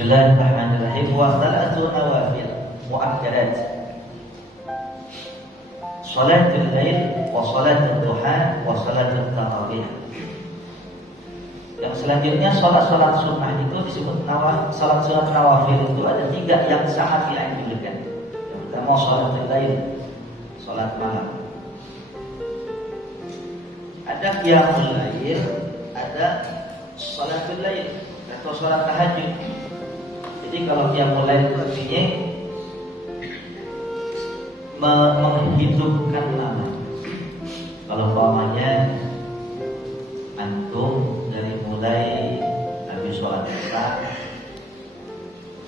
Bismillahirrahmanirrahim. Wa thalathu nawafil mu'akkadat. Salatul lail wa salatul duha wa salatul tarawih. Yang selanjutnya salat-salat sunnah itu disebut salat sunat nawafil itu ada 3 yang sangat dianjurkan. Yang pertama salatul lail, salat malam. Ada qiyamul lail, ada salatul lail atau salat tahajud. Jadi kalau qiyamul lail itu artinya menghidupkan lama. Kalau umpamanya antum dari mulai habis sholat isya,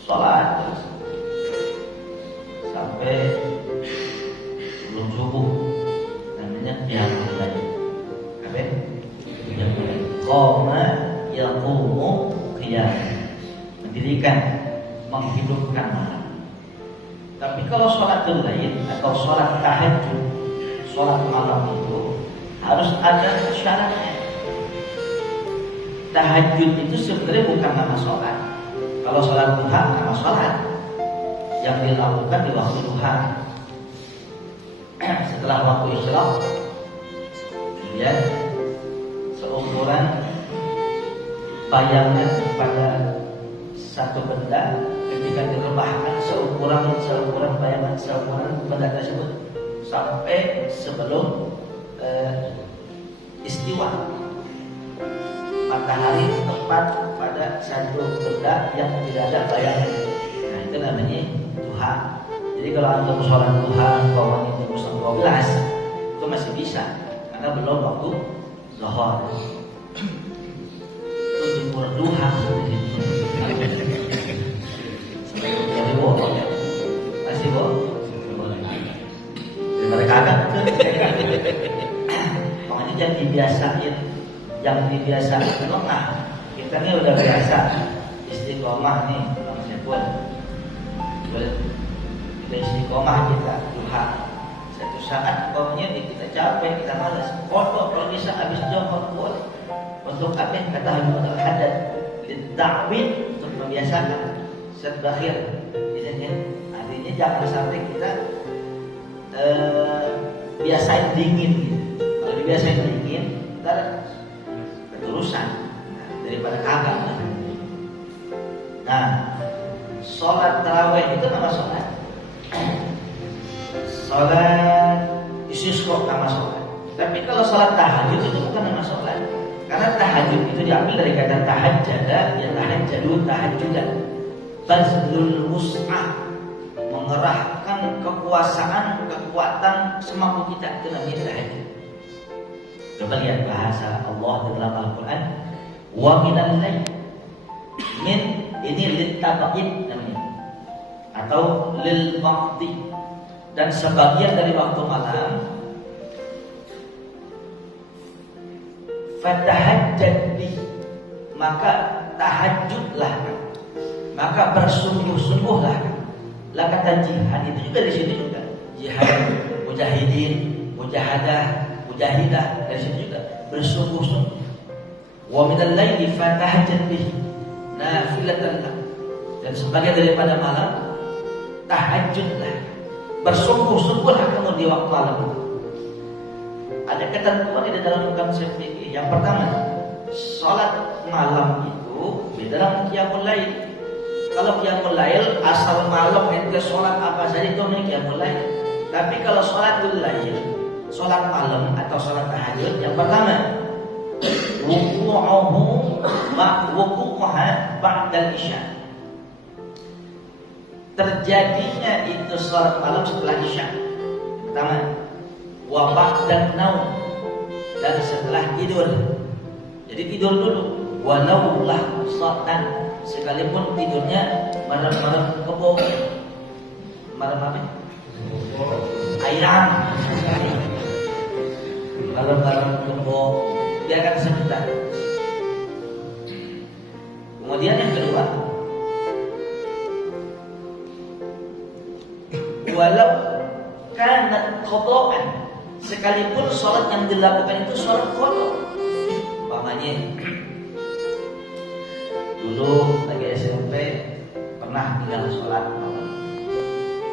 sholat terus sampai sebelum subuh, namanya qiyamul lail. Apa? Qiyamul lail. Qama yaqumu qiyam. Mendirikan, menghidupkan malam. Tapi kalau sholatul lail atau sholat tahajud, sholat malam itu harus ada syaratnya. Tahajud itu sebenarnya bukan nama sholat. Kalau sholat duha nama sholat yang dilakukan di waktu duha. Setelah waktu isyraq, kemudian seukuran bayangan pada satu benda ketika direbahkan seukuran bayangan seukuran benda tersebut sampai sebelum istiwa matahari tepat pada satu benda yang tidak ada bayangan. Nah itu namanya duha. Jadi kalau antum sholat duha bawahnya jam 12 itu masih bisa karena belum waktu zuhur. Itu jemur duha jadi bohong ya. Masih bohong. Mereka agak makanya jangan dibiasain. Yang dibiasain lengah. Kita ini udah biasa istiqomah nih maksudnya pun kita istiqomah kita duha. Satu saat umpamanya kita capek, kita malas foto kalau bisa habis jongkok boleh. Untuk apa yang kata Habibul Haddad litta'wid, untuk membiasakan sebakhir. Artinya jangan sampai kita biasain dingin gitu. Kalau dibiasain dingin ntar keterusan daripada kagak. Nah sholat tarawih itu nama sholat. Sholat istisqa nama sholat. Tapi kalau sholat tahajud itu bukan nama sholat. Karena tahajud itu diambil dari kata tahajjada, ya tahajjadu tahajjudan. Bazlul wus'ah, mengerahkan kekuasaan, kekuatan semampu kita, itu namanya tahajud. Coba lihat bahasa Allah dalam Al-Quran. Wa minal lail, min ini litaba'id namanya, atau lil waqti, dan sebagian dari waktu malam. Fatahajjad bih, maka tahajudlah, maka bersungguh-sungguhlah. Lah kata jihad itu juga di situ juga. Jihad, mujahidin, mujahadah, mujahidah, dari situ juga bersungguh-sungguh. Wa minal laili fatahajjad bih nafilatan lak, dan sebagian daripada malam tahajudlah, bersungguh-sungguhlah kamu di waktu malam. Ada ketentuan di dalam konsep fikih. Yang pertama, sholat malam itu beda dengan qiyamul lail. Kalau qiyamul lail asal malam ente sholat apa saja itu namanya qiyamul lail. Tapi kalau sholatul lail, sholat malam atau sholat tahajud, yang pertama wuqu'uha ba'dal isya. Terjadinya itu sholat malam setelah isya. Pertama, wa ba'dan naum, dan setelah tidur. Jadi tidur dulu. Wa naulah satan, sekalipun tidurnya malam-malam kebo. Malam apa? Ayam. Malam-malam kebo, biarkan sebentar. Kemudian yang kedua, walau kanat qada'an, sekalipun sholat yang dilakukan itu sholat qada. Umpamanya dulu lagi SMP pernah tinggal sholat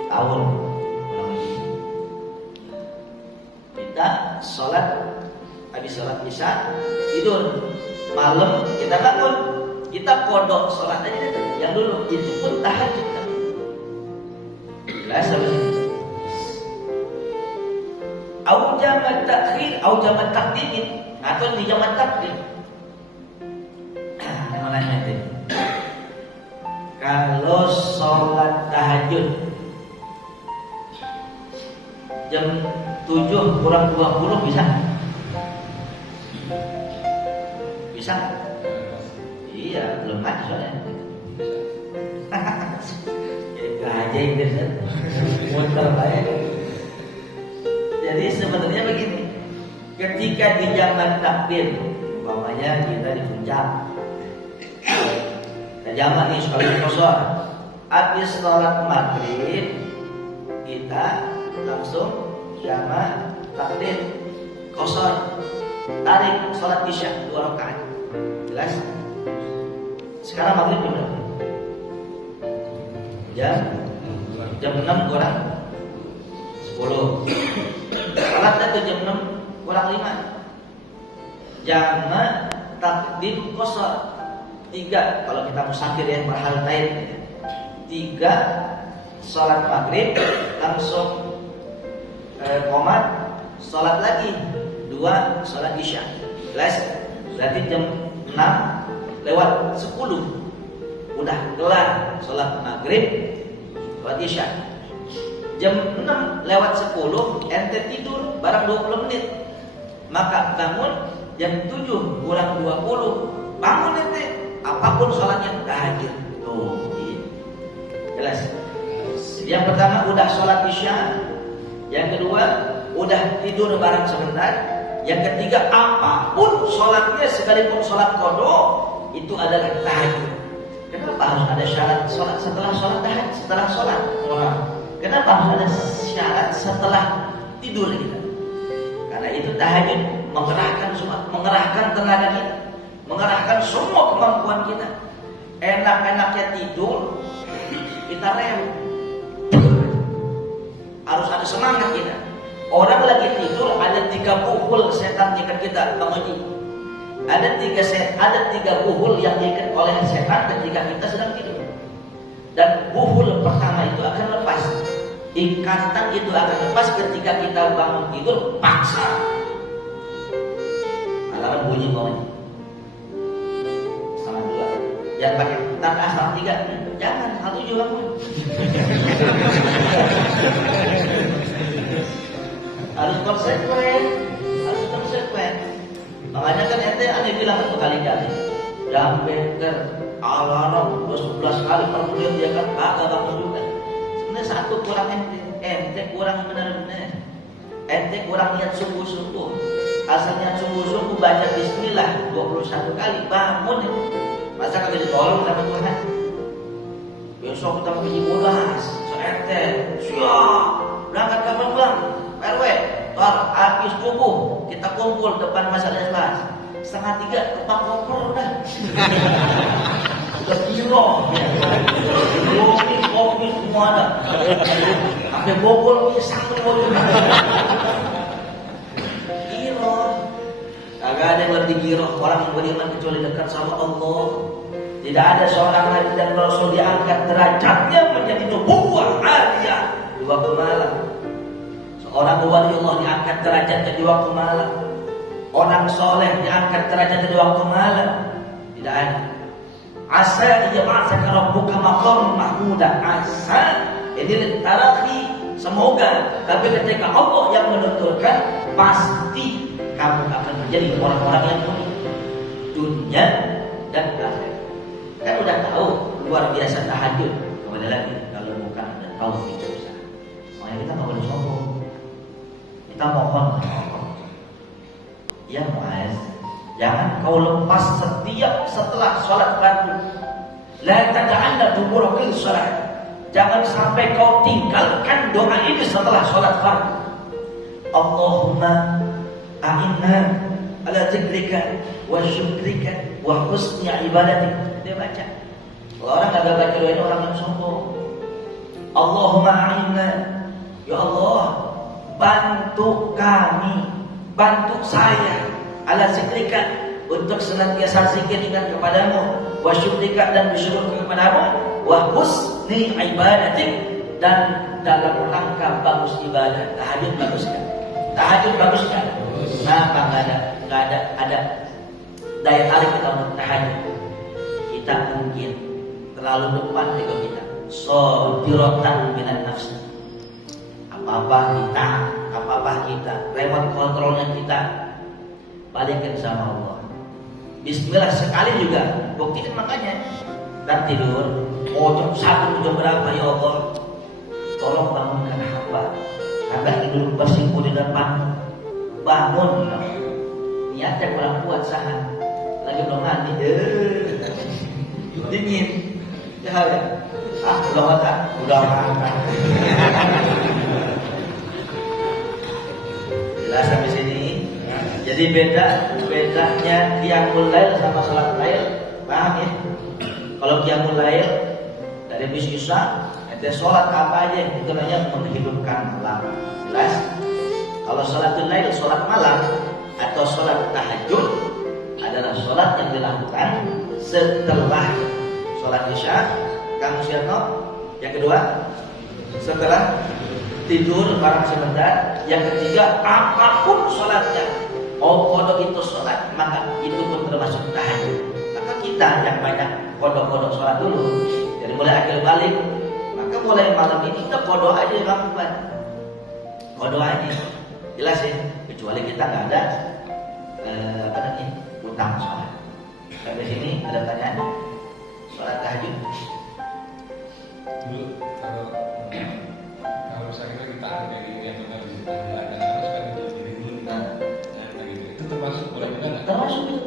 tahun kurang lebih. Kita sholat, habis sholat isya tidur, malam kita bangun, kita kodok sholat aja yang dulu, itu pun tahajud. Jelas apa sih? Au jamat takhir, au jamat takdim, atau di jamat takdim. Yang mana nanti? Kalau sholat tahajud jam 7 kurang 20 bisa? Bisa? Iya, belum mati soalnya. Ajaib bisa. Muter aja. Jadi sebenarnya begini, ketika di zaman takbir, umpamanya kita di puncak, jamak nih sekali kosor, habis sholat maghrib kita langsung jamak takbir kosor, tarik sholat isya 2 rakaat. Jelas? Sekarang maghrib jam berapa? Jam 6 kurang 10. Sholatnya tuh jam 6 kurang 5. Jamak takdim kosor 3. Kalau kita musafir ya, berhal taib 3 sholat maghrib langsung qomat, sholat lagi 2 sholat isya. Jelas? Berarti jam 6 lewat 10 udah kelar sholat maghrib, sholat isya. Jam 6 lewat 10 ente tidur barang 20 menit, maka bangun jam 7 kurang 20, bangun ente, apapun sholatnya tahajud. Tuh, jelas. Yang pertama udah sholat isya, yang kedua udah tidur barang sebentar, yang ketiga apapun sholatnya sekalipun sholat qada itu adalah tahajud. Kenapa harus ada syarat sholat setelah sholat tahajud? Setelah sholat, kenapa harus ada syarat setelah tidur kita? Karena itu tahajud mengerahkan tenaga kita, mengerahkan semua kemampuan kita. Enak-enaknya tidur, kita rem. Harus ada semangat kita. Orang lagi tidur ada 3 buhul setan ikat kita, Bang Haji. Ada 3 buhul yang diikat oleh setan ketika kita sedang tidur. Dan buhul pertama itu akan lepas. Ikatan itu akan lepas ketika kita bangun tidur paksa. Alarm bunyi Bang Haji. Sama 2. Jangan pakai tanda asal 3. Jangan, 1 juga pun. Harus konsekuen. Makanya kan ente aneh bilang berkali-kali, jam beker, alarm 11 kali per menit dia kan agak bangun juga. Sebenarnya 1 kurang ente kurang benar-benar. Ente kurang niat sungguh-sungguh. Asal niat sungguh-sungguh baca bismillah 21 kali bangun. Masa kagak ditolong sama Tuhan? Besok kita mau pergi bodas, ente siap berangkat kapan bang? RW, habis subuh kita kumpul depan masalah kelas 2:30 ke Pak Kopor udah. Udah kilo, kopi semua ada. Sampai Bogor sampai Bogor. Kilo, agak ada yang lebih kilo orang yang beriman kecuali dekat sama Allah. Tidak ada seorang nabi dan rasul diangkat derajatnya menjadi nubuwah aliyah di waktu malam. Seorang wali Allah diangkat derajatnya di waktu malam. Orang soleh diangkat derajatnya di waktu malam. Tidak ada. Asa yab'atsaka rabbuka maqaman mahmuda. Asa ini tarafi, semoga. Tapi ketika Allah yang menentukan, pasti kamu akan menjadi orang-orang yang mulia dunia dan akhirat. Kan udah tahu luar biasa tahajud. Kemudian lagi kalau bukan ada taufik susah. Makanya kita nggak boleh sombong. Kita mohon, ya Muaz, jangan kau lepas setelah sholat fardu. La tad'anna duburakil sholat. Jangan sampai kau tinggalkan doa ini setelah sholat fardu. Allahumma a'inna ala zikrika wa syukrika wa husni ibadatik. Dia baca Kalau orang kagak baca doa ini orang yang sombong. Allahumma a'inna, ya Allah, bantu kami, bantu saya, ala zikrika, untuk senantiasa zikir ingat kepadamu, wa syukrika, dan bersyukur kepadamu, wa husni ibadatik, dan dalam rangka bagus ibadah. Tahajud bagus kan? Tahajud bagus kan? Kenapa nggak ada daya tarik kita untuk tahajud? Kita mungkin terlalu depan ego kita, sodirotan minan nafsi. Apa-apa kita, remote kontrolnya kita balikin sama Allah. Bismillah sekali juga, buktikan makanya. Dan tidur, jam 1 jam berapa ya Allah? Tolong bangunkan hamba. Hamba tidur bersimpu di depan. Bangun. Niatnya kurang kuat sahan. Lagi belum mandi. Dingin. Ya, udah makan. Jelas sampai sini. Jadi bedanya qiyamul lail sama salat lail, paham ya? Kalau qiyamul lail dari Isya, ente sholat apa aja itu namanya menghidupkan malam. Jelas? Kalau sholatul lail, sholat malam atau sholat tahajud adalah sholat yang dilakukan setelah sholat Isya. Kang Suyatno. Yang kedua, setelah tidur barang sebentar. Yang ketiga, apapun sholatnya, kodok itu sholat, maka itu pun termasuk tahajud. Maka kita yang banyak kodok-kodok sholat dulu, dari mulai akhir balik, maka mulai malam ini kita kodok aja lakukan, kodok aja. Jelas ya, kecuali kita nggak ada utang sholat. Sampai sini ada pertanyaan? Sholat tahajud. Dulu kalau misalnya kita ada gini yang benar di harus kan jadi dulu itu termasuk boleh benar nggak? Termasuk itu.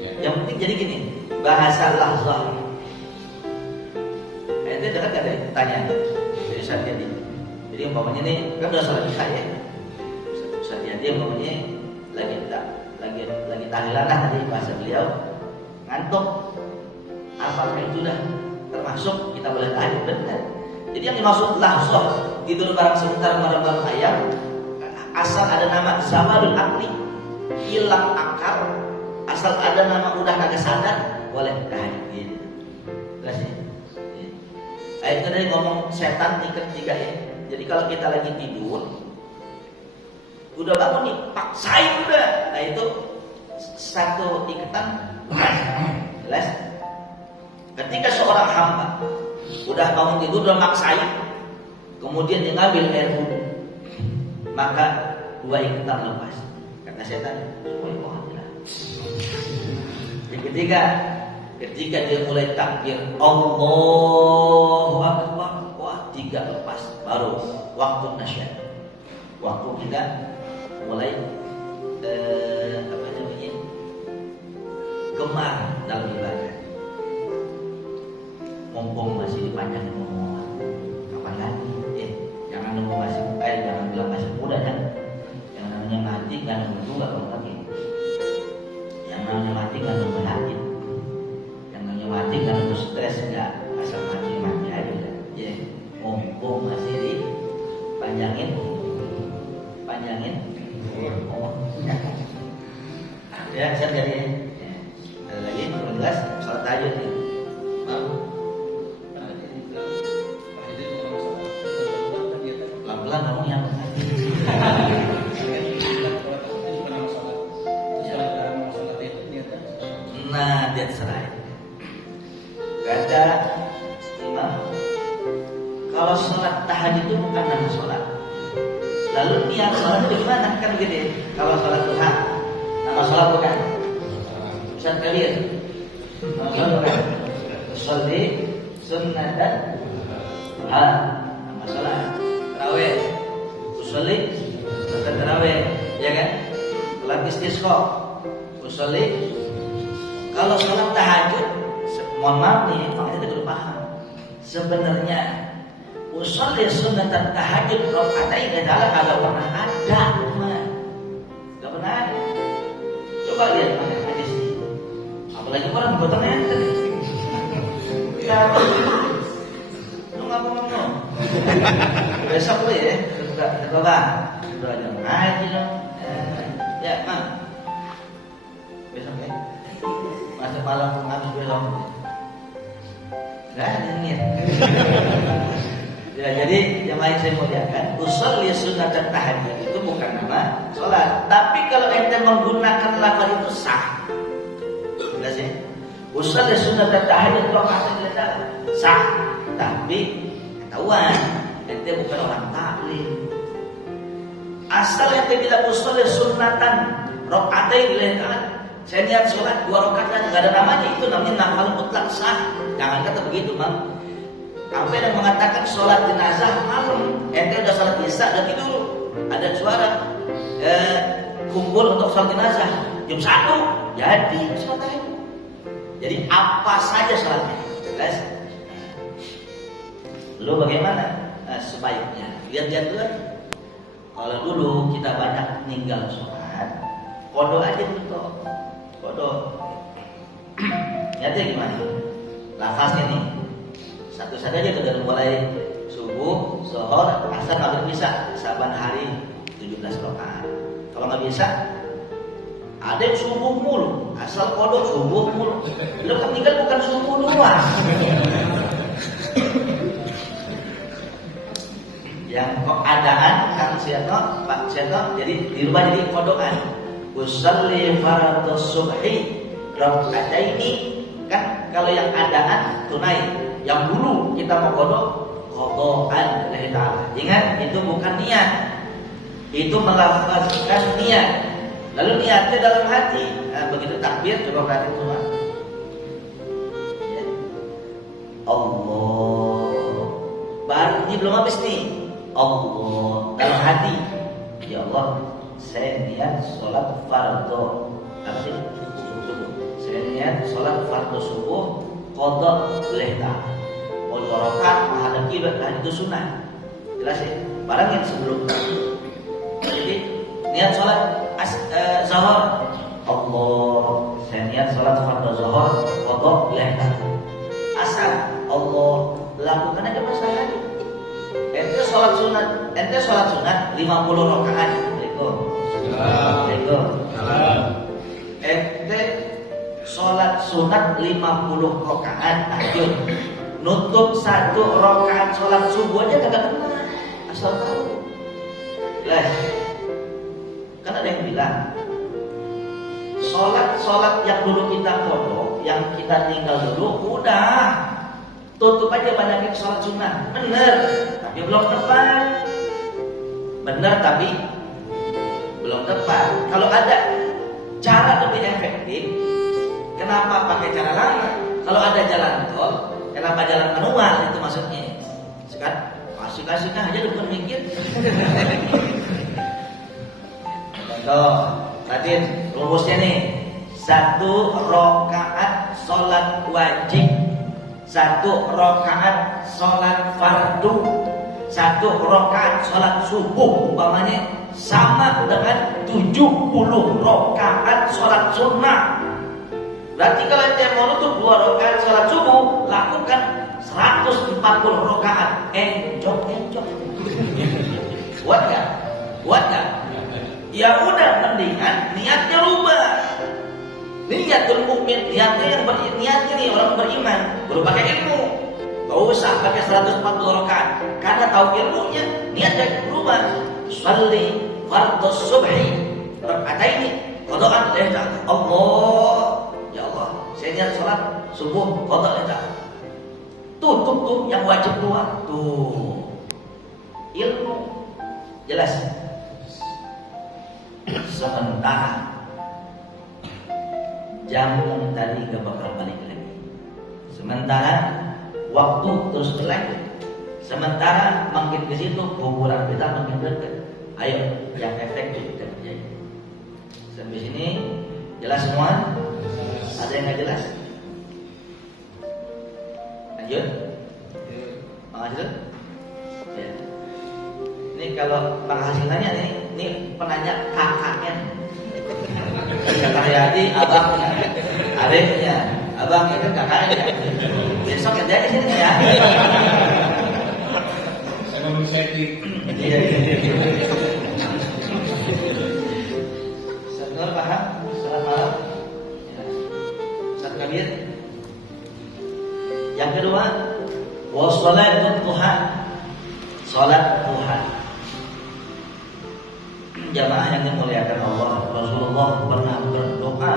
Ya. Yang penting jadi gini, bahasa lahzah. Ente dengar gak ada pertanyaan dari Satyadi? Jadi umpamanya nih kan udah salat Isya ya. Satyadi umpamanya lagi tahlilan tadi bahasa beliau ngantuk. Apakah itu dah termasuk kita boleh tahajud? Benar. Jadi yang dimaksud lahzah tidur barang sebentar malam ayam, asal ada nama zawalul akli, hilang akal, asal ada nama udah kagak sadar, boleh tahajud gitu. Jelas ya? Itu dari ngomong setan tingkat 3 ya. Jadi kalau kita lagi tidur, udah bangun nih, paksain udah. Nah itu satu ikatan. Jelas? Ketika seorang hamba udah bangun tidur, udah maksain, kemudian dia ngambil air wudhu, maka 2 ikatan lepas. Kata setan, ketika dia mulai takbir Allahu Akbar, 3 lepas, baru waktu nasyad, waktu kita mulai gemar dalam ibadah. Mumpung masih dipanjang ngomong, kapan lagi? Jangan nunggu masih jangan bilang masih muda kan? Yang namanya mati kan nunggu juga kalau lagi. Yang namanya mati kan nunggu sakit. Yang namanya mati kan nunggu stres enggak, asal mati aja. Ya, mumpung masih dipanjangin. Ya, saya jadi. Ada lagi, jelas soal tahajud nih. Pelan-pelan kamu yang nah, that's right. Kata imam, kalau sholat tahajud itu bukan nama sholat. Lalu niat sholat itu gimana? Kan begitu. Kalau sholat duha, nama sholat bukan. Ustaz kalian, nama sholat bukan. Sholli sunnatan duha, nama sholat. Tarawih, usolli, sholat tarawih, ya kan? Sholat istisqa, usolli. Kalau sholat tahajud, mohon maaf nih, makanya kita perlu paham. Sebenarnya usolli sunnatan tahajud rakaatain adalah kagak pernah ada, nggak pernah ada. Coba lihat mana hadis ini. Apalagi orang bertanya tadi. Lu nggak ngomong. Besok lu ya, kita coba. Udah jam ngaji dong. Ya, Mang. Besok ya. Masuk malam habis besok. Nggak ada niat. Ya, jadi jemaah yang saya muliakan, usolli sunat tahajud itu bukan nama sholat. Tapi kalau ente menggunakan lafaz itu sah. Sudah sih. Usolli sunat tahajud rakaat sah. Tapi ketahuan ente bukan orang taklim. Asal ente bilang usolli sunatan rakaatain lillahi, saya niat sholat 2 rakaat dan nggak ada namanya, itu namanya nafal mutlak sah. Jangan kata begitu, Bang. Sampai yang mengatakan sholat jenazah malam, ente udah sholat isya udah tidur, ada suara kumpul untuk sholat jenazah jam 1, jadi sholat tahajud. Jadi apa saja sholatnya, guys. Lu bagaimana? Sebaiknya lihat jadwal. Kalau dulu kita banyak ninggal sholat, kodok aja tuh, kodok. Lihatnya gimana? Lafaznya nih. Satu-satu aja dari mulai subuh, zuhur, asar, maghrib, isya, saban hari 17 rakaat. Kalau nggak bisa, ada yang subuh mulu, asal kodok subuh mulu. Lo kan tinggal bukan subuh doang. Yang keadaan kan Pak Seto, jadi dirubah jadi kodokan. Usolli fardhu subhi raka'ataini, kan kalau yang adaan tunai. Yang dulu kita mau kodokan dari Ta'ala. Ingat, itu bukan niat, itu melafazkan niat. Lalu niatnya dalam hati. Begitu takbir, coba perhatikan semua. Ya. Allah. Baru ini belum habis nih. Allah dalam hati. Ya Allah, saya niat sholat fardhu. Apa sih? Subuh. Saya niat sholat fardhu subuh, qada lillahi ta'ala. 2 rakaat menghadap kiblat, dan itu sunnah. Jelas ya? Barang yang sebelum. Jadi niat sholat zuhur, Allah, saya niat sholat fardhu zuhur, qada lillahi ta'ala. Asar, Allah, lakukan aja masalahnya. Ente sholat sunat 50 rakaat. Assalamualaikum. Ente sholat sunat 50 rakaat tahajud. Nutup 1 rakaat sholat subuh aja kagak kena. Asal tahu. Lah, kan ada yang bilang sholat yang dulu kita kodok, yang kita tinggal dulu, udah tutup aja, banyakin sholat sunnah. Bener, tapi belum tepat. Bener tapi belum tepat. Kalau ada cara lebih efektif, kenapa pakai cara lama? Kalau ada jalan tol, kenapa jalan manual? Itu maksudnya. Sekarang kasih aja bukan mikir. Contoh, perhatiin rumusnya nih. 1 rakaat sholat wajib, 1 rakaat sholat fardu, 1 rakaat sholat subuh umpamanya sama dengan 70 rakaat sholat sunnah. Berarti kalau dia mau nutup 2 rakaat sholat subuh, lakukan 140 rakaat. Enjok. Buat nggak? Ya udah, mendingan niatnya rubah. Niatul mukmin, niatnya nih orang beriman, baru pakai ilmu. Gak usah pakai 140 rakaat, karena tahu ilmunya, niatnya berubah. Sholli fardhu subhi raka'ataini qada'an lillahi. Allah, ya Allah, saya niat sholat subuh qada' lillahi. Tutup yang wajib keluar. Tuh, ilmu jelas. Sementara jam tadi gak bakal balik lagi. Sementara waktu terus berlanjut. Sementara makin ke situ kuburan kita makin dekat. Ayo, yang efektif kita kerjain. Sampai sini jelas semua? Ada yang nggak jelas? Lanjut. Bang Hasil? Ya. Ini kalau Bang Hasil nanya ini penanya kakaknya. Kakak Yadi, abangnya, adiknya. Abang ya kan kakaknya. Besok kerja di sini ya. Saya mau setting. Iya. Saudara paham? Selamat malam. Ya. Ustaz Kabir. Yang kedua, wassalatut duha. Salat duha. Jamaah yang dimuliakan Allah, Rasulullah pernah berdoa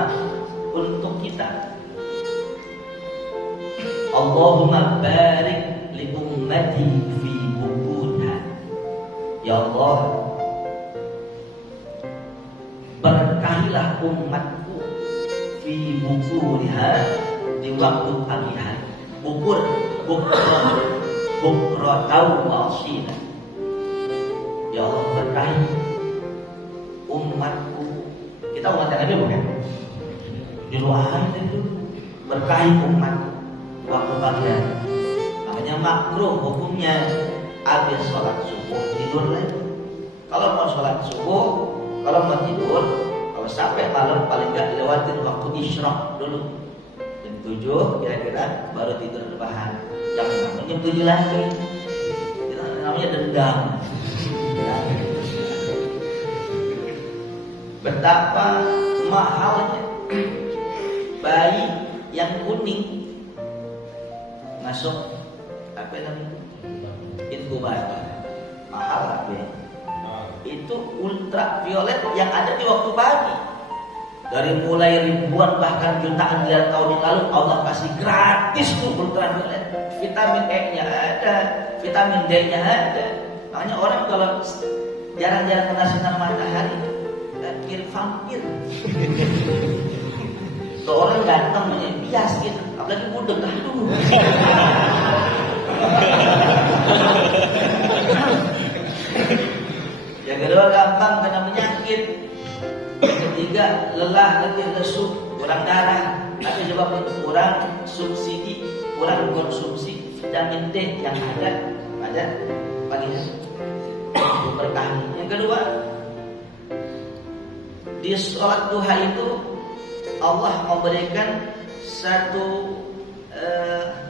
untuk kita. Allahumma barik li ummati fi bukurha. Ya Allah, berkahilah umatku fi bukurha, di waktu pagi hari. Bukur tahu wasila. Ya Allah, berkahi umatku. Kita umat yang ada bukan? Di luar itu berkahi umatku waktu pagi hari. Makanya makruh hukumnya habis sholat subuh tidur lagi. Kalau mau sholat subuh, kalau mau tidur, kalau sampai malam paling nggak dilewatin waktu isyraq dulu. Jam 7 kira-kira baru tidur rebahan. Jangan sampai jam 7 lagi. Itu namanya dendam. Betapa mahalnya bayi yang kuning masuk apa namanya inkubator, mahal apa ya? Itu ultraviolet yang ada di waktu pagi. Dari mulai ribuan bahkan jutaan tahun yang lalu Allah kasih gratis tuh ultraviolet. Vitamin E-nya ada, vitamin D-nya ada. Makanya orang kalau jarang-jarang kena sinar matahari kira vampir. Seorang ganteng bias gitu, apalagi budek aduh. Yang kedua gampang kena penyakit. Yang ketiga lelah, letih, lesu, kurang darah. Tapi sebab itu kurang subsidi, kurang konsumsi vitamin D yang ada pagi hari. Berkah. Yang kedua, di sholat duha itu Allah memberikan satu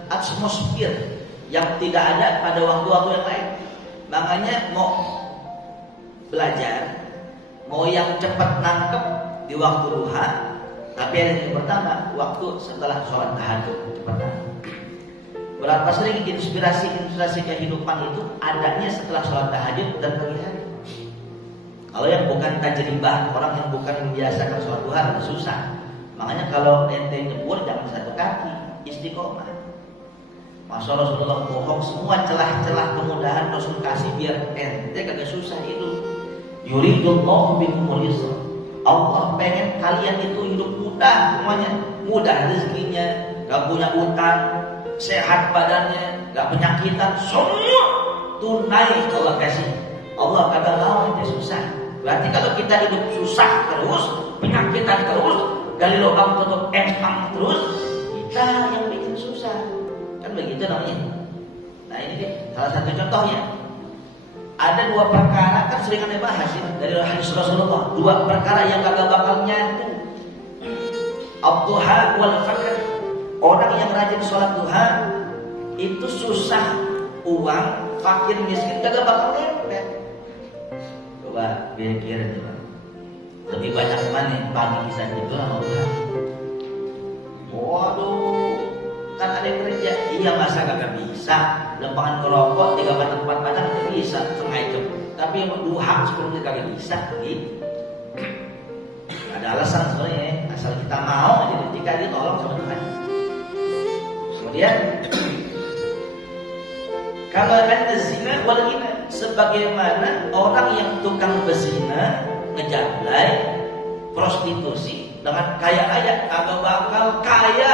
atmosfer yang tidak ada pada waktu-waktu yang lain. Makanya mau belajar, mau yang cepat nangkep di waktu duha, tapi yang pertama waktu setelah sholat tahajud cepat nangkep. Berapa sering inspirasi kehidupan itu adanya setelah sholat tahajud dan pagi hari. Kalau yang bukan tajribah, orang yang bukan membiasakan sholat duha itu susah. Makanya kalau ente nyebur jangan satu kaki, istiqomah. Masa Rasulullah bohong, semua celah-celah kemudahan Rasul kasih biar ente kagak susah itu. Yuridullahu bikumul yusra. Allah pengen kalian itu hidup mudah semuanya, mudah rezekinya, gak punya utang, sehat badannya, gak penyakitan, semua tunai Allah kasih. Allah kagak mau ente susah. Berarti kalau kita hidup susah terus, penyakitan terus, gali logam tutup empang terus, kita yang bikin susah. Kan begitu namanya. Nah ini deh, salah satu contohnya. Ada dua perkara, kan sering Anda bahas ya, dari hadis Rasulullah. Dua perkara yang kagak bakal nyatu. Ad-duha wal fakr. Orang yang rajin sholat duha itu susah uang, fakir miskin kagak bakal nempel. Coba pikir coba. Lebih banyak mana pagi kita tidur sama duha? Waduh, kan ada yang kerja. Iya masa kagak bisa. Lempangan kerokok 3 batang 4 batang tidak bisa setengah jam. Tapi duha 10 menit kagak bisa. Gitu. Ada alasan sebenarnya. Asal kita mau aja ketika ditolong sama Tuhan. Kemudian kalau ada zina wal ghina, sebagaimana orang yang tukang berzina, ngejablay, prostitusi dengan kaya raya, agak bakal kaya,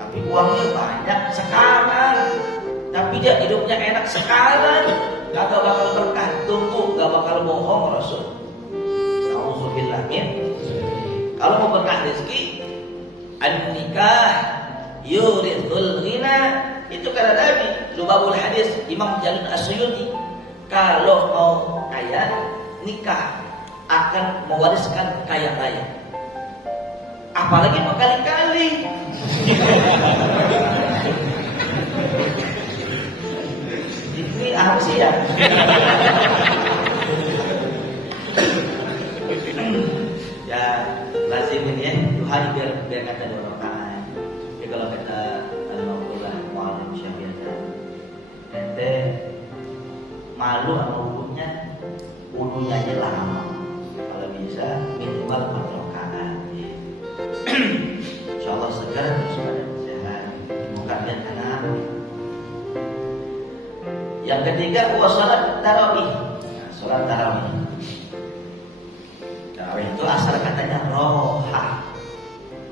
tapi uangnya banyak sekarang, tapi dia hidupnya enak sekarang, agak bakal berkah, tunggu, gak bakal bohong Rasul. Nauzubillah min. Kalau mau berkah rezeki, an-nikah yurithul ghina. Itu kata Nabi, Lubabul Hadis Imam Jalil As-Suyuti, kalau mau kaya, nikah akan mewariskan kaya raya. apalagi berkali-kali. Ini apa sih ya? Ya lazim ini ya, 2 hari biar kata 2 rakaat. Jadi kalau kata Al-Mawqullah Mu'alim Syafi'ah, ente malu sama wudunya aja lama. Kalau bisa minimal 4 rakaat. Insyaallah segar terus pada sehat. Bukan dan anak. Yang ketiga salat tarawih. Nah, salat tarawih. Tarawih itu asal katanya rohah.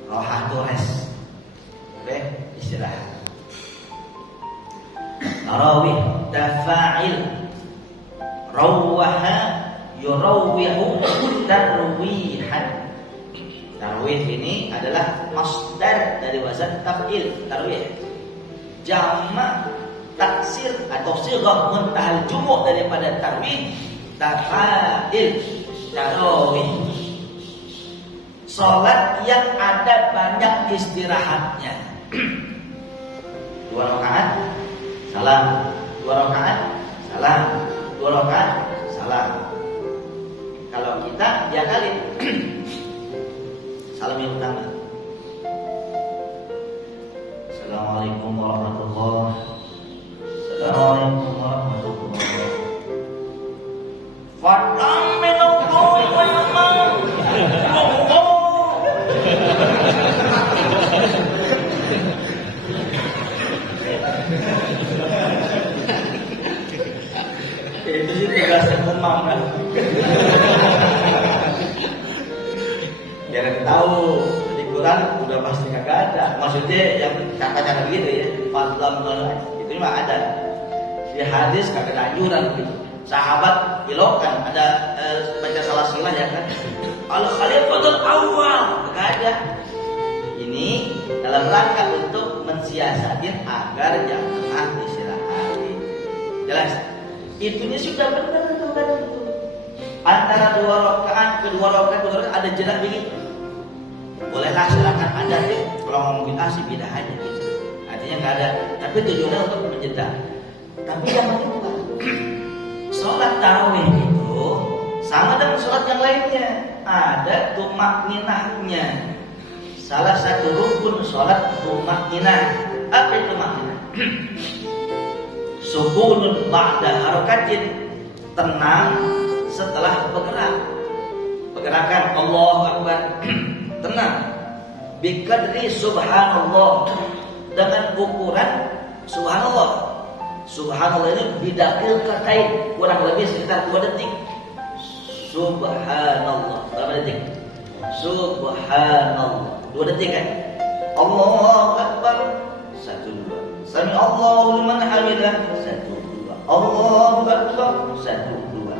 Rohah itu rest. Oke, istirahat. Tarawih tafa'il. Rawaha yurawwihu tarwihan. Tarawih ini adalah masdar dari wazan taf'il, tarawih. Jamak taksir atau sighah muntahal jumu' daripada tarwih, tafa'il, tarawih. Salat yang ada banyak istirahatnya. 2 rakaat salam, 2 rakaat salam, 2 rakaat salam. Kalau kita dia kali salam yang pertama. Assalamualaikum warahmatullahi wabarakatuh. Assalamualaikum warahmatullahi wabarakatuh. Fadam minallahi wa yaman. Itu sih tugas umum kan. Jangan tahu di Quran udah pasti kagak ada. Maksudnya yang kata-kata begitu ya, fadlam itu mah ada. Di hadis kagak ada anjuran gitu. Sahabat ilokkan ada baca salah silah ya kan. Al khalifatul awal kagak ada. Ini dalam rangka untuk mensiasatin agar jamaah istirahat. Jelas? Itunya sudah benar tuh kan itu. Antara 2 rakaat ke 2 rakaat ada jarak begitu. Bolehlah silakan ada deh. Kalau ngomong bid'ah sih bid'ah aja gitu. Artinya nggak ada. Tapi tujuannya untuk menjeda. Tapi jangan lupa, sholat tarawih itu sama dengan sholat yang lainnya. Ada tumakninahnya. Salah satu rukun sholat tumakninah. Apa itu tumakninah? Sukunun ba'da harakatin, tenang setelah bergerak. Pergerakan Allahu Akbar. Tenang. Biqadri subhanallah, dengan ukuran subhanallah. Subhanallah ini bidakil katain, kurang lebih sekitar 2 detik. Subhanallah berapa detik? Subhanallah 2 detik kan? Allahu Akbar 1, 2. Sami Allahu liman hamidah 1, 2. Allahu Akbar 1, 2.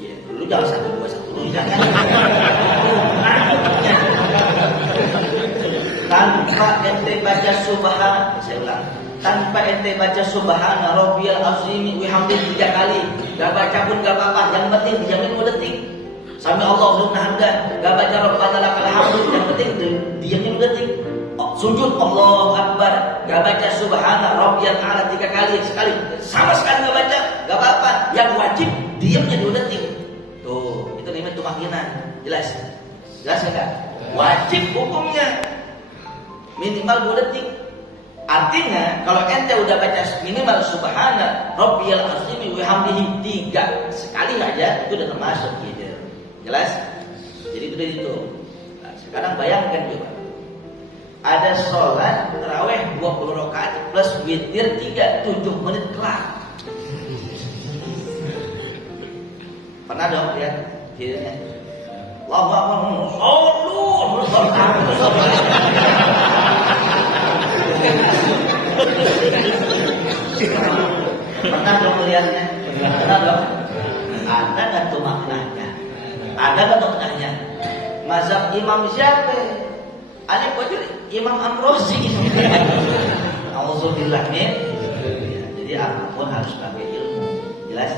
Iya, dulu jangan 1, 2, 1 dulu jangan. Tanpa ente baca subhan, saya ulang. Tanpa ente baca subhana rabbiyal azim wa hamdihi 3 kali, enggak baca pun enggak apa-apa, yang penting dijamin 2 detik. Sami Allahu liman hamidah, enggak baca rabbana lakal hamdu, yang penting dijamin 2 detik. Sujud Allahu Akbar, enggak baca subhana rabbiyal a'la 3 kali, sekali sama sekali enggak baca, enggak apa-apa. Yang wajib diamnya 2 detik. Tuh, itu namanya tumakninah. Jelas? Jelas enggak? Wajib hukumnya minimal 2 detik. Artinya kalau ente udah baca minimal subhana rabbiyal azim wa hamdihi 3 sekali aja itu udah termasuk gitu. Jelas? Jadi itu dari itu. Nah, sekarang bayangkan coba. Ada sholat tarawih 20 rakaat plus witir 3, 7 menit kelar. Pernah dong lihat videonya? Allahu Akbar. Pernah dong melihatnya? Pernah dong? Ada nggak tuh maknanya? Ada nggak tuh maknanya? Mazhab Imam siapa? Alif wajib Imam Amrozi. Alhamdulillah nih. Jadi apapun harus pakai ilmu. Jelas?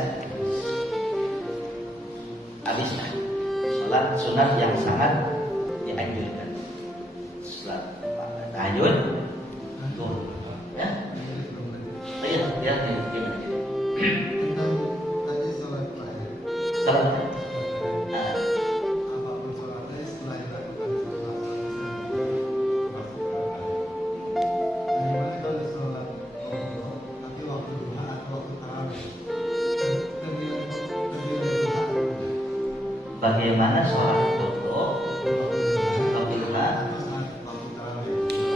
Habis sholat sunat yang sangat dianjurkan setelah tahajud tuh ya. Iya, biar gimana? Tadi sholat lahir. Salat. Apapun sholatnya setelah dilakukan sholat. Bagaimana kalau sholat qadha tapi waktu duha atau waktu tarawih? Terdiri duha. Bagaimana sholat qadha waktu duha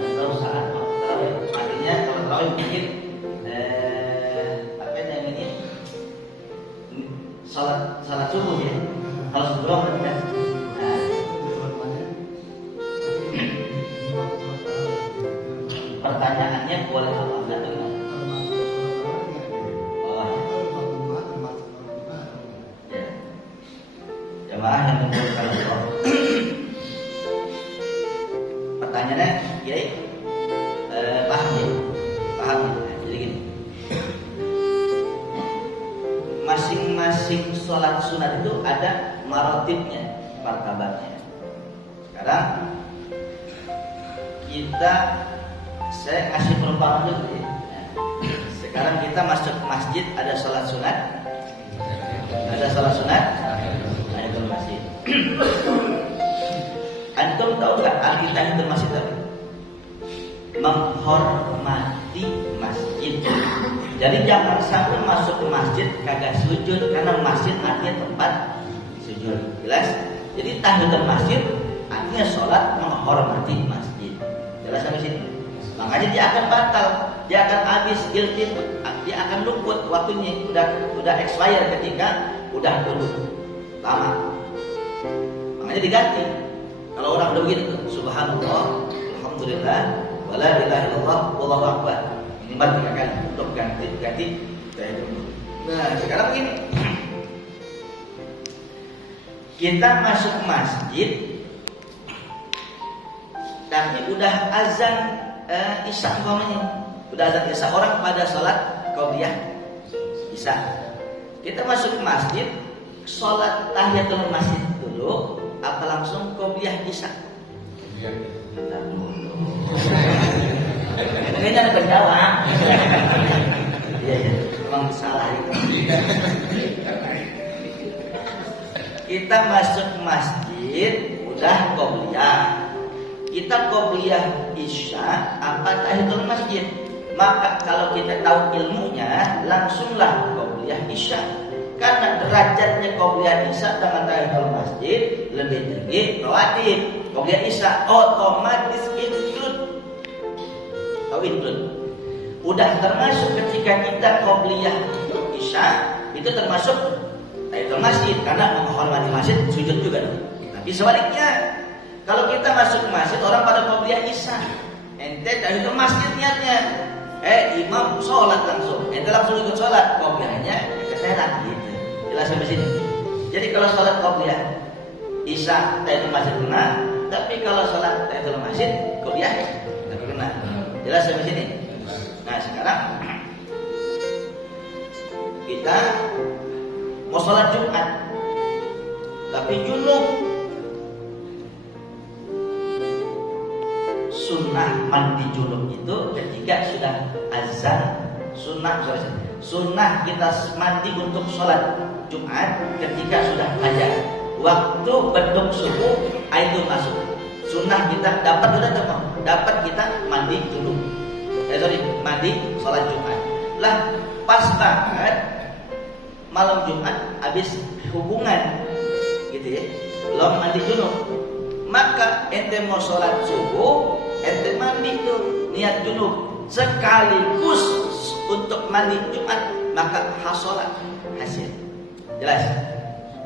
atau saat waktu tarawih? Artinya kalau tarawih mungkin apa namanya salat subuh ya. Kalau sebelum kan. Pertanyaannya boleh apa enggak tuh? Oh, ya. Jamaah yang mengumpulkan Allah. Pertanyaannya, kira paham ya? Paham ya? Jadi gini. Masing-masing sholat sunat itu ada marotibnya, martabatnya. Sekarang saya kasih perumpamaan dulu ya. Sekarang kita masuk ke masjid, ada sholat sunat, ada itu masjid. Antum tahu nggak arti tahiyatul masjid apa? Menghormati masjid. Jadi jangan sampai masuk ke masjid kagak sujud, karena masjid artinya tempat sujud. Jelas? Jadi tahiyatul masjid artinya sholat menghormati masjid. Jelas sampai sini? Makanya dia akan batal, dia akan habis guilty, dia akan luput waktunya, udah expire ketika udah dulu lama. Makanya diganti. Kalau orang udah begitu, subhanallah, alhamdulillah, wala ilaha illallah, wallahu akbar. Minimal 3 kali untuk ganti dulu. Nah, sekarang begini. Kita masuk masjid tapi udah azan Isya umpamanya. Udah azan Isya, orang pada sholat qabliyah Isya. Kita masuk ke masjid, sholat tahiyatul masjid dulu atau langsung qabliyah Isya? Kayaknya ada penjawab. Iya, memang salah itu. Kita masuk masjid udah qabliyah. Kita qabliyah Isya apa tahiyatul masjid? Maka kalau kita tahu ilmunya, langsunglah qabliyah Isya. Karena derajatnya qabliyah Isya dengan tahiyatul masjid lebih tinggi rawatib. Qabliyah Isya otomatis include. Tahu include? Udah termasuk ketika kita qabliyah Isya, itu termasuk tahiyatul masjid karena menghormati masjid sujud juga. Tapi sebaliknya, kalau kita masuk masjid orang pada qabliyah Isya, ente tahiyatul masjid niatnya, imam sholat langsung, ente langsung ikut sholat, qabliyahnya keserat gitu. Jelas sampai sini. Jadi kalau sholat qabliyah Isya tahiyatul masjid kena, tapi kalau sholat tahiyatul masjid qabliyah tidak kena. Jelas sampai sini. Nah sekarang kita mau sholat Jumat, tapi junub. Sunnah mandi junub itu ketika sudah azan. Sunnah kita mandi untuk sholat Jumat ketika sudah azan. Waktu beduk subuh itu masuk. Sunnah kita dapat kita mandi junub. Mandi sholat Jumat. Lah pas banget malam Jumat habis hubungan gitu ya, belum mandi junub. Maka ente mau sholat subuh, ente mandi tuh niat junub sekaligus untuk mandi Jumat, maka hasolat hasil. Jelas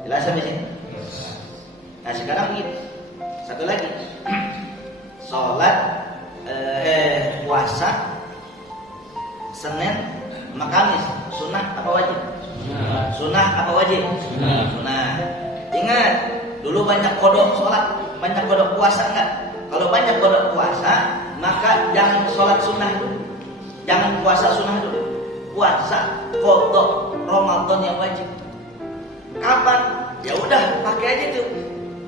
sampai sini. Nah sekarang ini satu lagi, sholat puasa Senin sama Kamis, sunnah apa wajib? Sunnah apa wajib? Sunnah. Ingat, dulu banyak kodok sholat, banyak kodok puasa enggak? Kalau banyak kodok puasa, maka jangan sholat sunnah dulu, jangan puasa sunnah dulu. Puasa kodok Ramadan yang wajib. Kapan? Ya udah pakai aja tuh.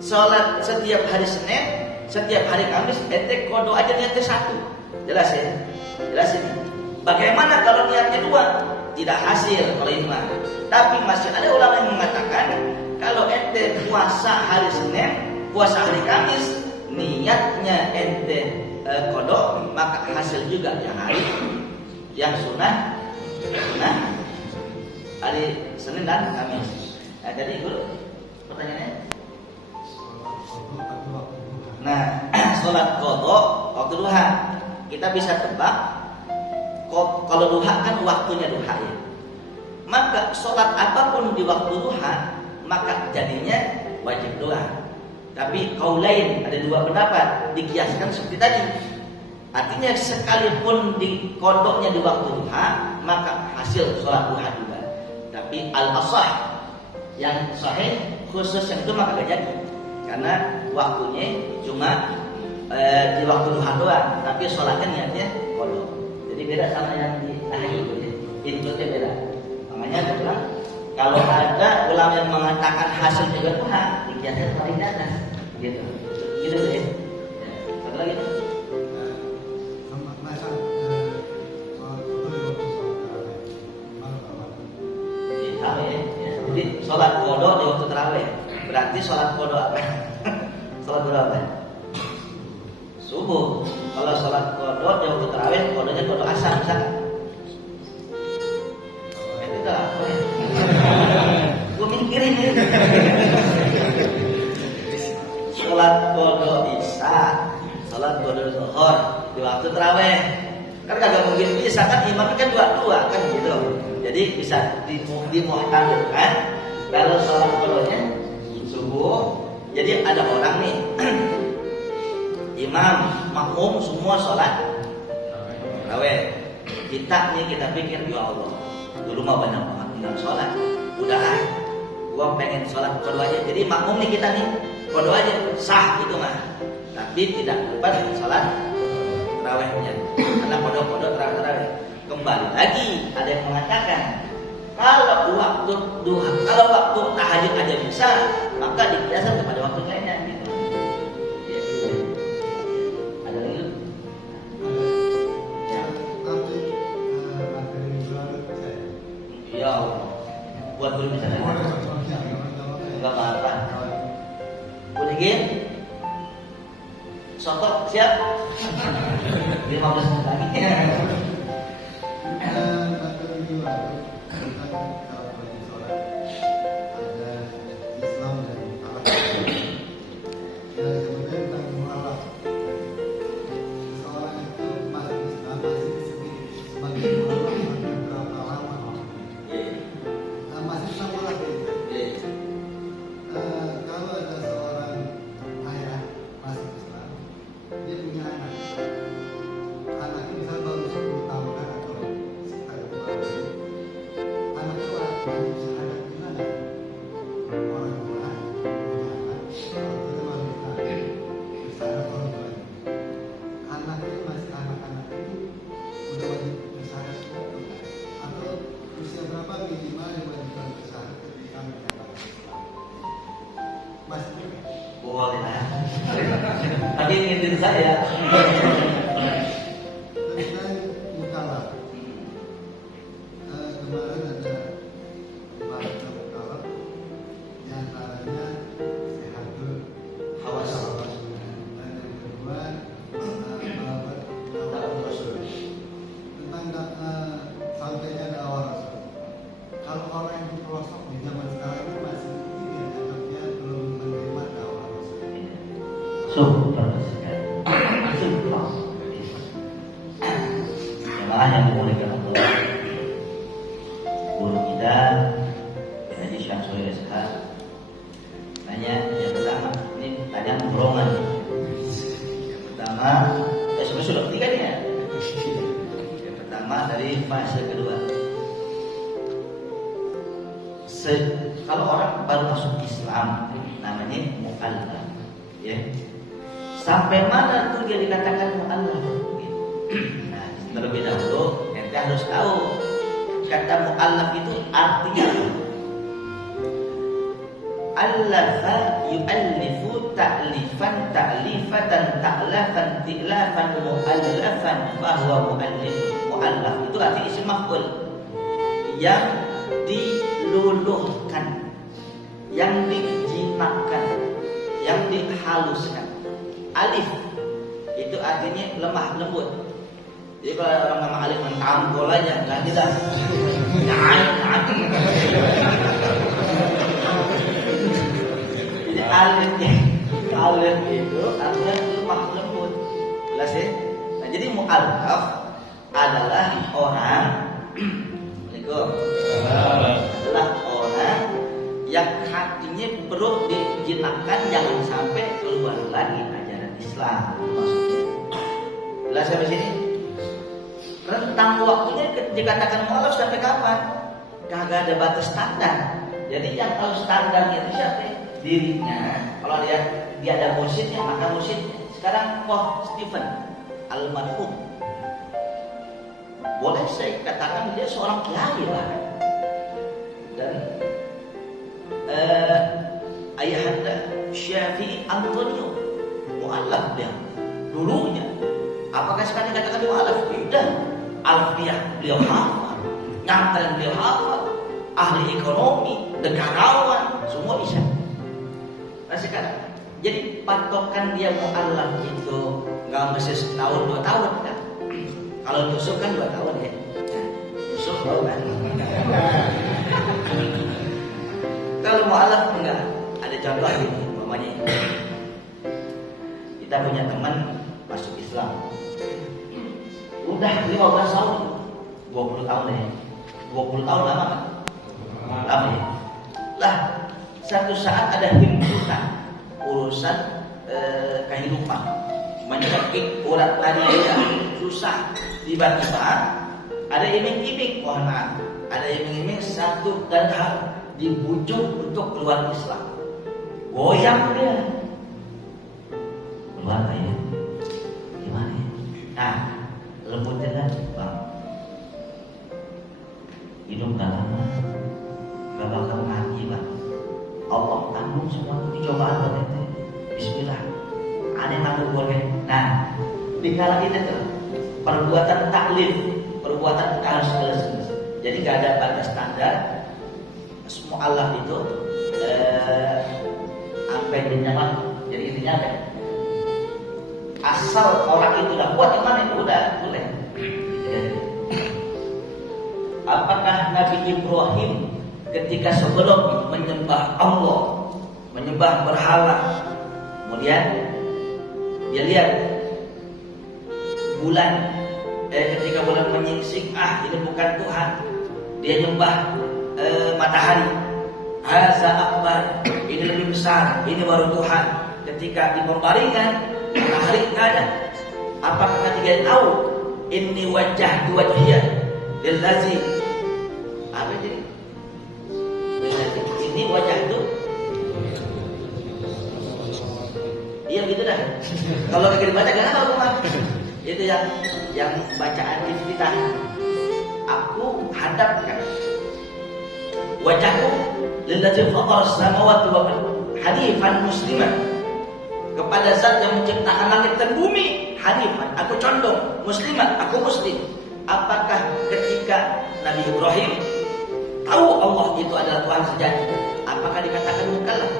Sholat setiap hari Senin, setiap hari Kamis ente kodo aja niatnya satu. Jelas ya? Jelas ini. Bagaimana kalau niatnya dua? Tidak hasil kalau ini mah. Tapi masih ada ulama yang mengatakan kalau ente puasa hari Senin, puasa hari Kamis, niatnya ente kodok, maka hasil juga yang hari yang sunnah hari Senin dan Kamis. Nah, jadi itu pertanyaannya. Nah, sholat kodok waktu duha kita bisa tebak. Kalau duha kan waktunya duha ya. Maka sholat apapun di waktu duha maka jadinya wajib doa. Tapi kaulain ada dua pendapat, dikiaskan seperti tadi. Artinya sekalipun di kodoknya di waktu duha maka hasil sholat duha juga. Tapi al-asah yang sahih khusus yang itu maka gak jadi karena waktunya cuma di waktu duha doang, tapi sholatnya niatnya kodok. Jadi beda sama yang di akhir itu ya. Inputnya beda. Makanya saya bilang kalau ada ulama yang mengatakan hasil juga duha dikiaskan paling atas gitu. Gitu ya. Satu lagi. Jadi sholat kodok di waktu terawih. Berarti sholat kodok apa? Sholat kodok apa? Subuh. Kalau sholat kodok di waktu terawih, kodoknya kodok asar misalkan. Itu dah apa ya? Gue mikirin ini. Sholat kodok isya, sholat kodok zuhur di waktu terawih. Kan kagak mungkin bisa kan imamnya kan dua kan gitu. Jadi bisa dimuhtamilkan kalau sholat kodoknya subuh. Jadi ada orang nih imam, makmum semua sholat tarawih. Kita pikir ya Allah, dulu mah banyak banget tinggal sholat. Udah gua pengen sholat kodo aja. Jadi makmum nih kita nih kodo aja sah gitu mah. Tapi tidak lupa sholat tarawihnya. Karena kodo tarawih. Kembali lagi ada yang mengatakan kalau waktu duha, kalau waktu tahajud aja bisa, maka dikiaskan kepada waktu lainnya gitu. Ya, gitu. Ada lagi? Ya. Iya. Buat dulu misalnya. Enggak apa-apa. Boleh gin? Soto siap? 15 menit lagi. Tapi ingetin saya. Jemaah yang dimuliakan Allah, guru kita Haji Syamsul Ishaq nanya yang pertama, ini tanya burongan. Yang pertama, sebenarnya sudah ketiga nih ya. Yang pertama dari fase kedua. Kalau orang baru masuk Islam namanya mu'allaf, ya. Sampai mana tuh dia dikatakan mu'allaf? Nah, terlebih dahulu ente harus tahu kata mu'allaf itu artinya allafa yu'allifu ta'lifan ta'lifatan ta'lafan ti'lafan mu'allafan bahwa mu'allaf itu arti isim maf'ul yang diluluhkan, yang dijinakkan, yang dihaluskan. Alif itu artinya lemah lembut. Jadi kalau orang nama alif mentampol aja nggak kita jadi alif itu artinya lemah lembut, jelas ya. Nah, jadi mu'allaf adalah orang adalah orang yang hatinya perlu dijinakkan, jangan sampai keluar lagi ajaran Islam, maksudnya. Jelas sampai sini? Rentang waktunya dikatakan mu'allaf sampai kapan? Kagak ada batas standar. Jadi yang tahu standarnya itu siapa? Dirinya. Kalau dia ada mursyidnya, maka mursyidnya. Sekarang Stephen almarhum, boleh saya katakan dia seorang kiai bahkan. Dan ayahanda Syafi'i Antonio mu'allaf dia dulunya. Apakah sekarang dikatakan mu'allaf? Tidak. Alfiah beliau hafal, nyantren beliau hafal, ahli ekonomi, negarawan, semua bisa. Nah sekarang, jadi patokan dia mu'allaf itu nggak mesti setahun 2 tahun kan? Kalau Yusuf kan 2 tahun ya. Yusuf tahu kan? Kalau mu'allaf enggak. Ada contoh ini, umpamanya kita punya teman masuk Islam. Udah 15 tahun, 20 tahun ya. 20 tahun lama kan? Lama ya. Lah, satu saat ada himpunan urusan kehidupan, mencekik urat nadi dia susah. Tiba-tiba ada iming-iming, ada iming-iming satu dan hal dibujuk untuk keluar Islam. Goyang dia. Keluar ya. Gimana ya? Nah, lembutnya kan, Bang. Hidup gak lama, gak bakal mati, Bang. Allah tanggung semua ini cobaan buat itu. Bismillah. Aneh tanggung boleh. Nah, di kala itu tuh perbuatan taklif, perbuatan halus. Jadi gak ada batas standar. Semua Allah itu sampai dinyaman. Jadi intinya apa? Asal orang itu udah kuat iman itu udah boleh. Apakah Nabi Ibrahim ketika sebelum menyembah Allah, menyembah berhala, kemudian dia lihat bulan, ketika bulan menyingsing, ini bukan Tuhan, dia nyembah matahari, haza akbar, ini lebih besar, ini baru Tuhan. Ketika diberbaringkan matahari nggak ada, apakah ketika dia tahu ini wajah wajhiyah lillazi, apa jadi ini wajah itu, iya gitu dah. Kalau lagi dibaca kenapa rumah itu yang bacaan kita, aku hadapkan wajahku lillazi fatara samawati wal ardh hanifan musliman, kepada zat yang menciptakan langit dan bumi. Hanifan, aku condong, musliman, aku muslim. Apakah ketika Nabi Ibrahim tahu Allah itu adalah Tuhan sejati, apakah dikatakan mukallaf?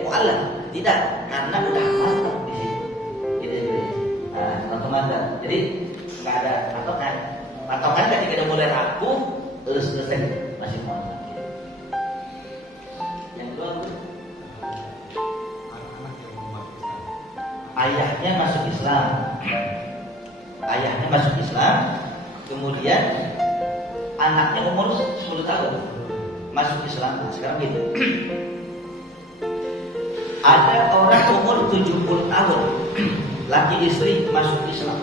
Mu'allaf? Tidak, karena udah mantap di situ. Mantap. Jadi nggak ada patokan. Patokan ketika dia mulai ragu, selesai masih mantap. Yang kedua, ayahnya masuk Islam. Ayahnya masuk Islam, kemudian anaknya umur 10 tahun masuk Islam. Nah, sekarang gitu. Ada orang umur 70 tahun, laki istri masuk Islam,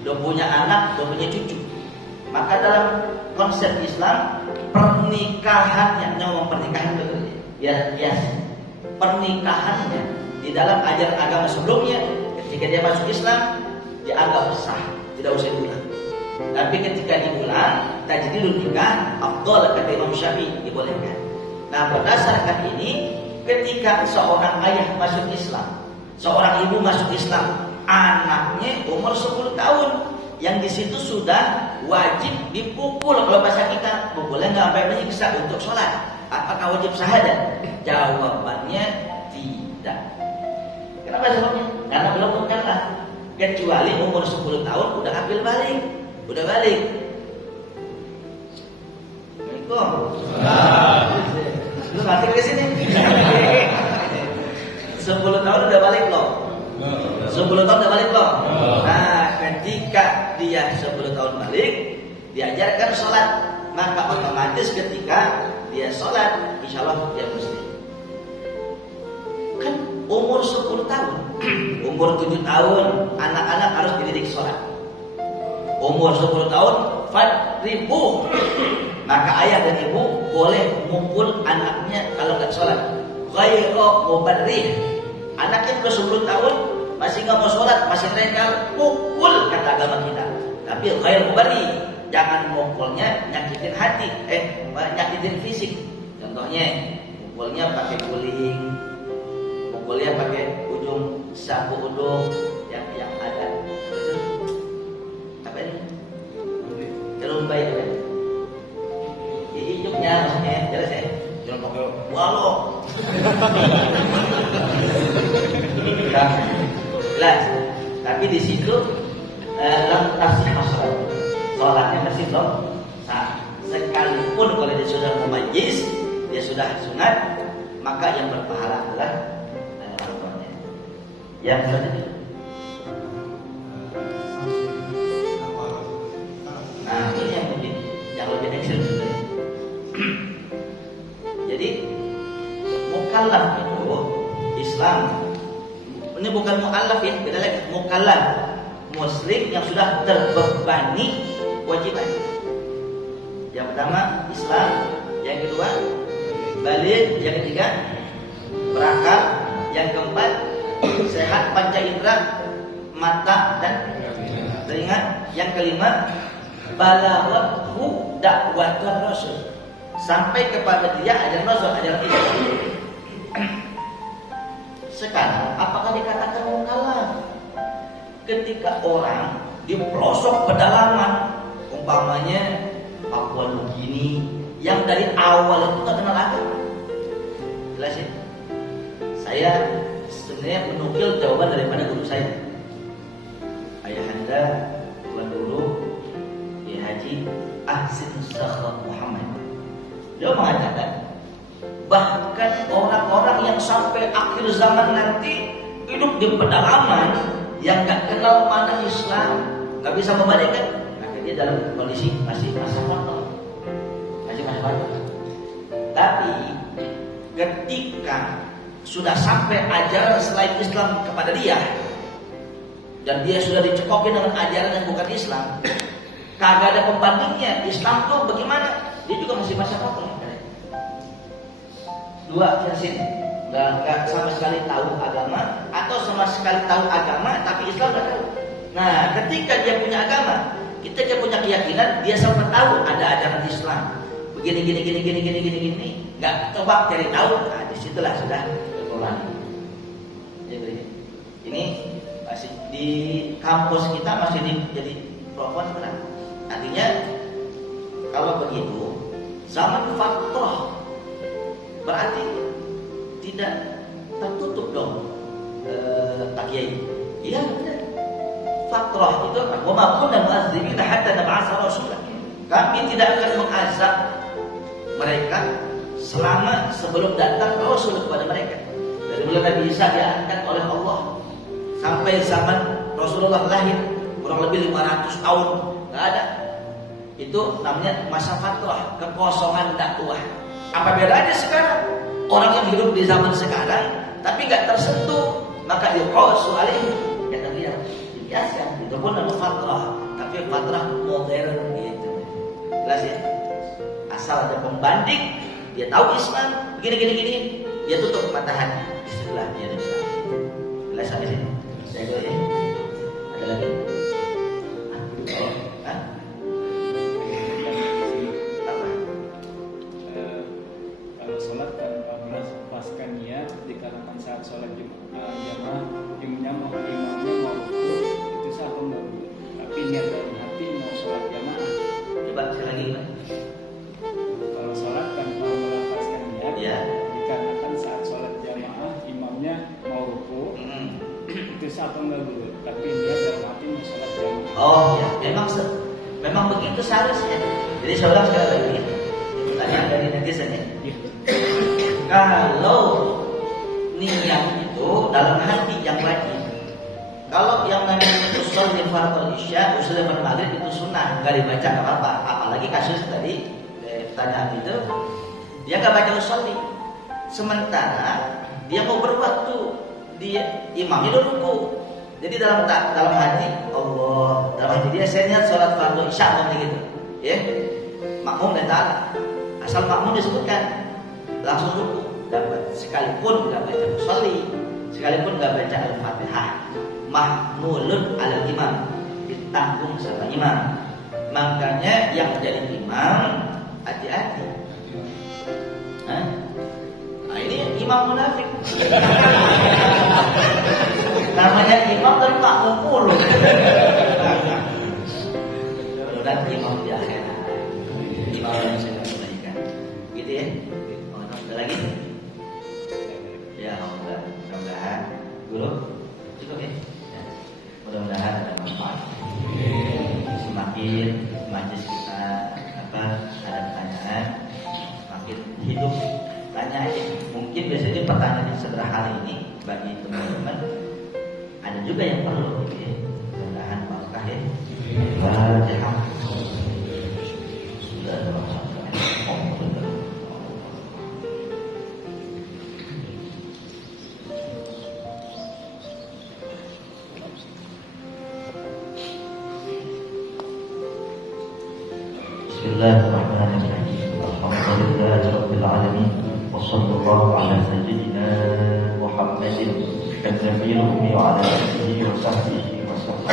udah punya anak, udah punya cucu. Maka dalam konsep Islam, pernikahannya, ngomong pernikahan betul ya, pernikahannya di dalam ajaran agama sebelumnya, ketika dia masuk Islam, dia anggap sah, tidak usah diulang. Tapi ketika diulang, tajdidul nikah afdal, kata Imam Syafi'i, dibolehkan. Nah, berdasarkan ini ketika seorang ayah masuk Islam, seorang ibu masuk Islam, anaknya umur 10 tahun, yang di situ sudah wajib dipukul. Kalau bahasa kita, pukulnya nggak sampai menyiksa untuk sholat. Apakah wajib syahadat? Jawabannya tidak. Kenapa sebabnya? Karena belum mukallaf. Kecuali umur 10 tahun udah ambil balik, udah balik. Assalamualaikum. Lu ngerti ke sini? 10 tahun udah balik loh. 10 tahun udah balik loh. Nah, ketika dia 10 tahun balik, diajarkan sholat, maka otomatis ketika dia sholat, insya Allah dia muslim. Kan umur 10 tahun, umur 7 tahun, anak-anak harus dididik sholat. Umur 10 tahun, fadribuh. Maka ayah dan ibu boleh mukul anaknya kalau nggak sholat. Ghairu mubarrih. Anaknya udah 10 tahun masih nggak mau sholat, masih rengal, pukul kata agama kita. Tapi ghairu mubarrih, jangan mukulnya nyakitin hati, nyakitin fisik. Contohnya, mukulnya pakai guling, mukulnya pakai ujung sapu uduk yang ada. Apa ini? Terumbai apa? Hidupnya maksudnya jelas ya. Jangan pakai walok. Jelas. Tapi di situ lantas masalah. Sholatnya masih belum sah. Sekalipun kalau dia sudah mumayyiz, dia sudah sunat, maka yang berpahala adalah orang tuanya. Yang selanjutnya. Nah, ini yang penting, yang lebih ekstrim sebenarnya. Jadi mukallaf itu Islam. Ini bukan mu'allaf ya, beda lagi. Mukallaf, muslim yang sudah terbebani kewajiban. Yang pertama Islam, yang kedua baligh, yang ketiga berakal, yang keempat sehat panca indera, mata dan telinga, yang kelima balaghathu da'watur rasul, sampai kepada dia ajaran Rasul, ajaran Islam. Sekarang apakah dikatakan mukallaf ketika orang di pelosok pedalaman, umpamanya Papua Nugini, yang dari awal itu tak kenal agama? Jelas ya? Saya sebenarnya menukil jawaban daripada guru saya, Ayahanda Tuan Guru Haji Ahsin Sakhab Muhammad. Dia mengatakan bahkan orang-orang yang sampai akhir zaman nanti hidup di pedalaman, yang gak kenal mana Islam, gak bisa membalikan, maka dia dalam kondisi masih masa kotor, masih masa kotor. Tapi ketika sudah sampai ajaran selain Islam kepada dia, dan dia sudah dicekokin dengan ajaran yang bukan Islam, kagak ada pembandingnya. Islam tuh bagaimana? Dia juga masih masa kotor. Dua versi, nggak sama sekali tahu agama, atau sama sekali tahu agama tapi Islam nggak tahu. Nah, ketika dia punya agama, kita punya keyakinan, dia sempat tahu ada ajaran Islam begini, nggak coba cari tahu, nah disitulah sudah berkurang. Jadi ini masih di kampus kita masih jadi propon benar. Artinya kalau begitu zaman fatrah berarti tidak tertutup dong, Pak Kiai. Iya benar. Fatrah itu apa? Wa ma kunna mu'azzibina hatta nab'atha rasulah. Kami tidak akan mengazab mereka selama sebelum datang Rasul kepada mereka. Dari mulai Nabi Isa diangkat oleh Allah sampai zaman Rasulullah lahir kurang lebih 500 tahun nggak ada. Itu namanya masa fatrah, kekosongan dakwah. Apa bedanya sekarang? Orang yang hidup di zaman sekarang tapi nggak tersentuh, maka yuqasu alaihi, kata dia dibiaskan. Itu pun namanya fatrah, tapi fatrah modern gitu. Jelas ya? Asal ada pembanding, dia tahu Islam gini, dia tutup mata hati, istilah dia Islam. Jelas sampai sini? Saya dulu ya. Ada lagi? Kalau sholat tanpa melepaskan niat memang begitu seharusnya. Jadi saya ulang sekali lagi, pertanyaan dari netizen ya. Kalau niat itu dalam hati yang wajib. Kalau yang namanya usul di fardhu isya, usul di maghrib itu sunnah, nggak dibaca nggak apa-apa. Apalagi kasus tadi pertanyaan itu, dia nggak baca usolli. Sementara dia mau berwaktu, dia imamnya udah ruku. Jadi dalam hati Allah, dalam hati dia saya niat sholat fardhu isya gitu, ya. Makmum dan taala. Asal makmum disebutkan langsung ruku dapat, sekalipun nggak baca usolli, sekalipun nggak baca al-fatihah, mahmulun alal imam, ditanggung sama imam. Makanya yang jadi imam hati-hati. Nah ini imam munafik. Namanya imam tapi makmum mulu. Dan imam di akhirat. Imam yang sudah kebaikan. Gitu ya. Oh, ada lagi? Ya, mudah-mudahan guru cukup ya. Mudah-mudahan ada manfaat. Semakin majelis kita ada pertanyaan, semakin hidup. Tanya aja. Mungkin biasanya pertanyaan yang sederhana ini bagi teman-teman ada juga yang perlu. Gitu ya. Mudah-mudahan barokah ya. Fatihah. Bismillahirrahmanirrahim. Alhamdulillahirabbil alamin. Wassallallahu ala sayyidina Muhammadin an-nabiyil ummi wa ala alihi wa sahbihi wa sallam.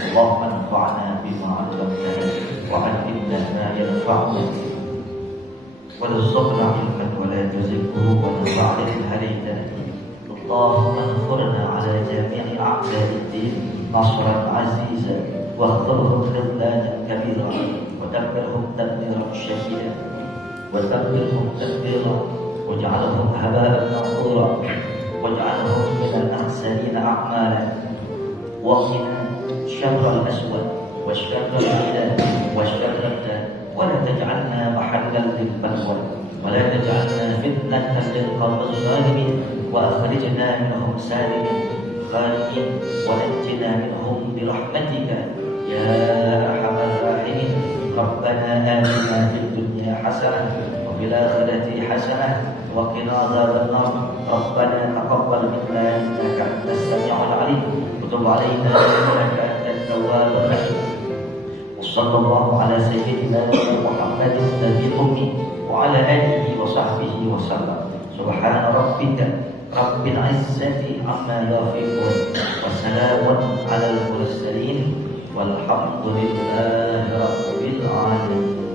Allahumma anfa'na bima 'allamtana wa 'allimna ma yanfa'una warzuqna 'ilman wa la tuzighu wa nafa'na bil hadaytana. Allahumma ansurna 'ala jami'i a'da'id-din nasran 'azizan wa khudhhum khidlanan kabira. ودمرهم تدميرا شديدا ودمرهم تدميرا واجعلهم هباء منثورا واجعلهم من الأخسرين أعمالا وقنا شر الأسود وشر البلاد وشر الدار ولا تجعلنا محلا للبلوى ولا تجعلنا فتنة للقوم الظالمين وأخرجنا منهم سالمين خالدين ونجنا منهم برحمتك يا أرحم الراحمين. ربنا آتنا في الدنيا حسنة وفي الآخرة حسنة وقنا عذاب النار. ربنا تقبل منا إنك أنت السميع العليم وتب علينا إنك أنت التواب الرحيم. وصلى الله على سيدنا محمد النبي الأمي وعلى آله وصحبه وسلم. سبحان ربك رب العزة عما يصفون وسلام على المرسلين والحمد لله رب العالمين.